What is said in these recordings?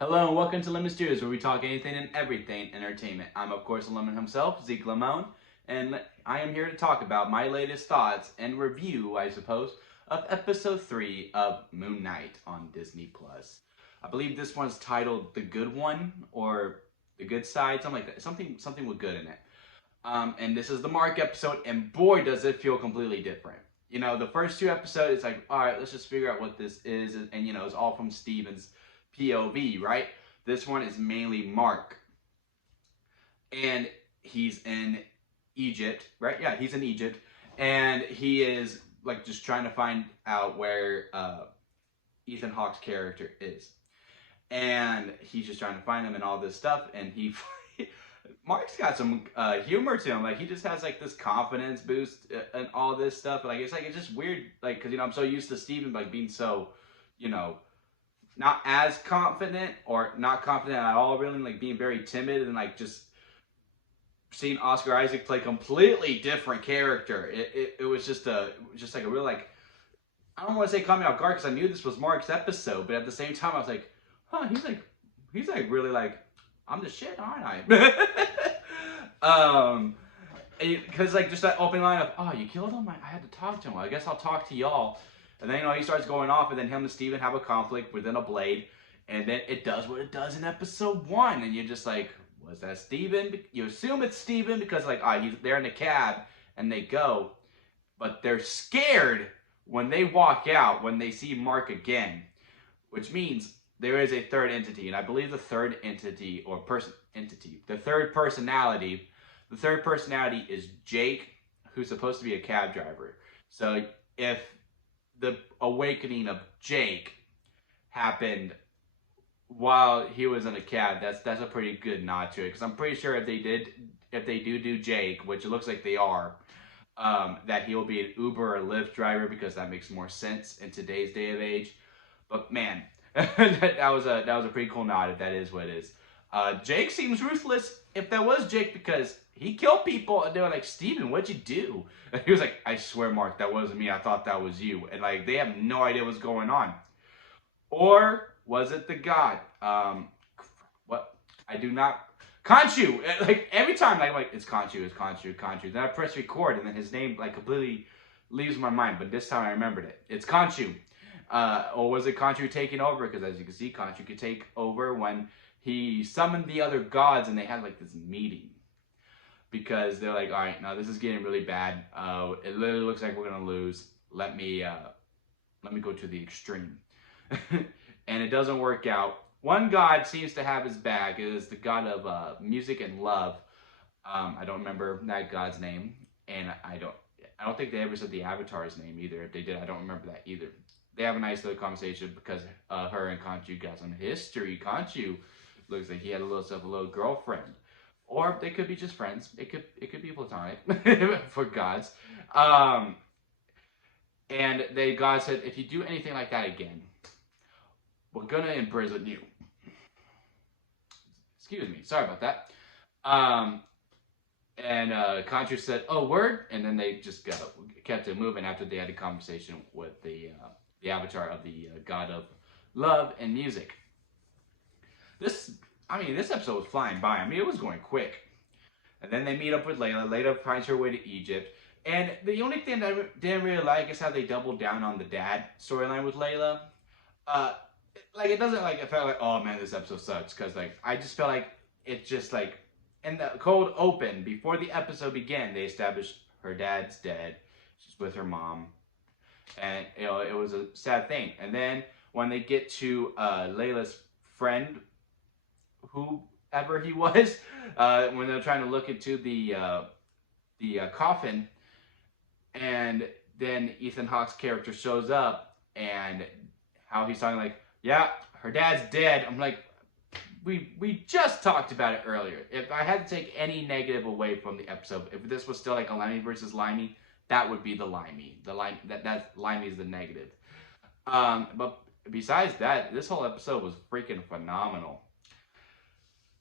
Hello and welcome to Lemon Studios, where we talk anything and everything entertainment. I'm of course Lemon himself, Zeke Lemon, and I am here to talk about my latest thoughts and review, I suppose, of episode 3 of Moon Knight on Disney Plus. I believe this one's titled The Good One or The Good Side, something like that. Something with good in it. And this is the Mark episode, and boy does it feel completely different. You know, the first two episodes, it's like, all right, let's just figure out what this is, and it's all from Steven's POV, right? This one is mainly Mark, and he's in Egypt, right? Yeah, he's in Egypt, and he is like just trying to find out where Ethan Hawke's character is, and he's just trying to find him and all this stuff, and he. Mark's got some humor to him. Like he just has like this confidence boost and all this stuff. Like it's just weird. Like because I'm so used to Steven like being so, you know, not as confident or not confident at all, really, like being very timid and like just seeing Oscar Isaac play completely different character. It was just like a real like I don't want to say caught me off guard because I knew this was Mark's episode, but at the same time I was like, huh, he's like really like I'm the shit, aren't I? Because like just that opening line of oh you killed him, I had to talk to him. I guess I'll talk to y'all. And then he starts going off, and then him and Steven have a conflict within a blade, and then it does what it does in episode 1, and you're just like, was that Steven? You assume it's Steven because like they're in the cab and they go, but they're scared when they walk out when they see Mark again, which means there is a third entity, and I believe the third entity or the third personality is Jake, who's supposed to be a cab driver. So if the awakening of Jake happened while he was in a cab, that's a pretty good nod to it. Because I'm pretty sure if they do Jake, which it looks like they are, that he'll be an Uber or Lyft driver because that makes more sense in today's day of age. But man, that was a pretty cool nod if that is what it is. Jake seems ruthless if that was Jake because he killed people and they were like, Steven, what'd you do? And he was like, I swear, Mark, that wasn't me. I thought that was you. And like they have no idea what's going on. Or was it the god? What? I do not. Khonshu. Like every time, like it's Khonshu, it's Khonshu, Khonshu. Then I press record, and then his name like completely leaves my mind. But this time I remembered it. It's Khonshu. Or was it Khonshu taking over? Because as you can see, Khonshu could take over when he summoned the other gods, and they had like this meeting. Because they're like, all right, now this is getting really bad. It literally looks like we're gonna lose. Let me go to the extreme. And it doesn't work out. One god seems to have his back. It is the god of music and love. I don't remember that god's name, and I don't think they ever said the Avatar's name either. If they did, I don't remember that either. They have a nice little conversation because her and Khonshu got some history. Khonshu looks like he had a little girlfriend, or they could be just friends. It could be platonic for gods. And the god said, if you do anything like that again, we're gonna imprison you. Excuse me, sorry about that. And Khonshu said, "Oh, word," and then they just kept it moving after they had a conversation with the avatar of the god of love and music. This episode was flying by. I mean, it was going quick. And then they meet up with Layla. Layla finds her way to Egypt. And the only thing that I didn't really like is how they doubled down on the dad storyline with Layla. Like it doesn't like it felt like oh man this episode sucks because like I just felt like it just like in the cold open before the episode began they established her dad's dead, she's with her mom, and it was a sad thing. And then when they get to Layla's friend, whoever he was, when they're trying to look into the coffin, and then Ethan Hawke's character shows up and how he's talking like, yeah, her dad's dead. I'm like, we just talked about it earlier. If I had to take any negative away from the episode, if this was still like a Limey versus Limey, that would be the Limey. That Limey is the negative. But besides that, this whole episode was freaking phenomenal.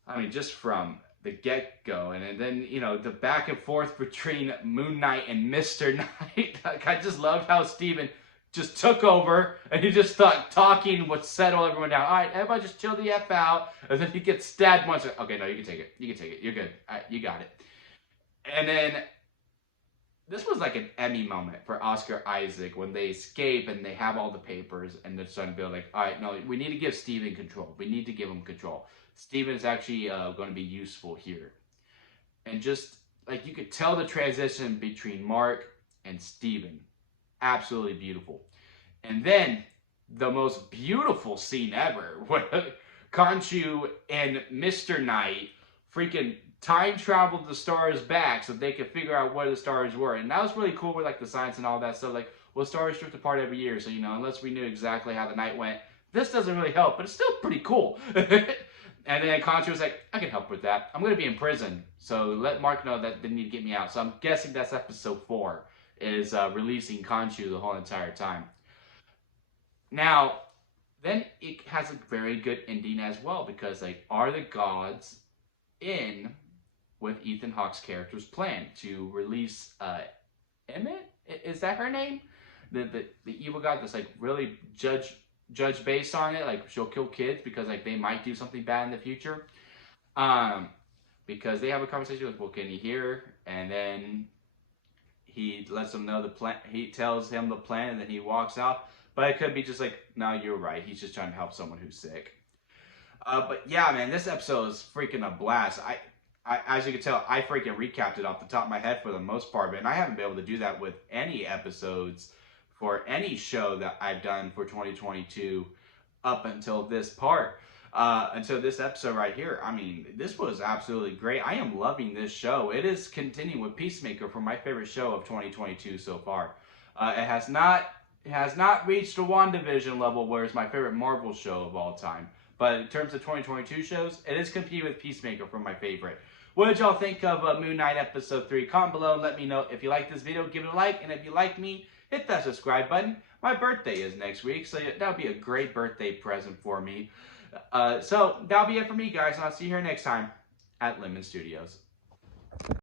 I mean, just from the get-go, and then the back and forth between Moon Knight and Mr. Knight. Like, I just loved how Steven just took over, and he just thought talking would settle everyone down. All right, everybody just chill the F out. And then he gets stabbed once. Okay, no, you can take it. You can take it. You're good. All right, you got it. And then this was like an Emmy moment for Oscar Isaac when they escape and they have all the papers and they're starting to be like, all right, no, we need to give Steven control. We need to give him control. Steven is actually going to be useful here. And just like you could tell the transition between Mark and Steven. Absolutely beautiful. And then the most beautiful scene ever when Khonshu and Mr. Knight freaking time traveled the stars back so they could figure out where the stars were. And that was really cool with like the science and all that stuff. Like, well, stars drift apart every year, so unless we knew exactly how the night went, this doesn't really help, but it's still pretty cool. And then Khonshu was like, I can help with that. I'm going to be in prison, so let Mark know that they need to get me out. So I'm guessing that's episode 4, is releasing Khonshu the whole entire time. Now, then it has a very good ending as well, because like, are the gods in with Ethan Hawke's character's plan to release Emmett? Is that her name? The evil god that's like really judge based on it, like she'll kill kids because like they might do something bad in the future. Because they have a conversation with, well, can you hear? And then he lets them know the plan. He tells him the plan, and then he walks out. But it could be just like, no, you're right. He's just trying to help someone who's sick. But yeah, man, this episode is freaking a blast. I as you can tell, I freaking recapped it off the top of my head for the most part, and I haven't been able to do that with any episodes for any show that I've done for 2022 up until this part. Until this episode right here. I mean, this was absolutely great. I am loving this show. It is continuing with Peacemaker for my favorite show of 2022 so far. It has not reached the WandaVision level where it's my favorite Marvel show of all time. But in terms of 2022 shows, it is competing with Peacemaker for my favorite. What did y'all think of Moon Knight episode 3? Comment below and let me know. If you like this video, give it a like. And if you like me, hit that subscribe button. My birthday is next week, so that would be a great birthday present for me. So that'll be it for me, guys. And I'll see you here next time at Lemon Studios.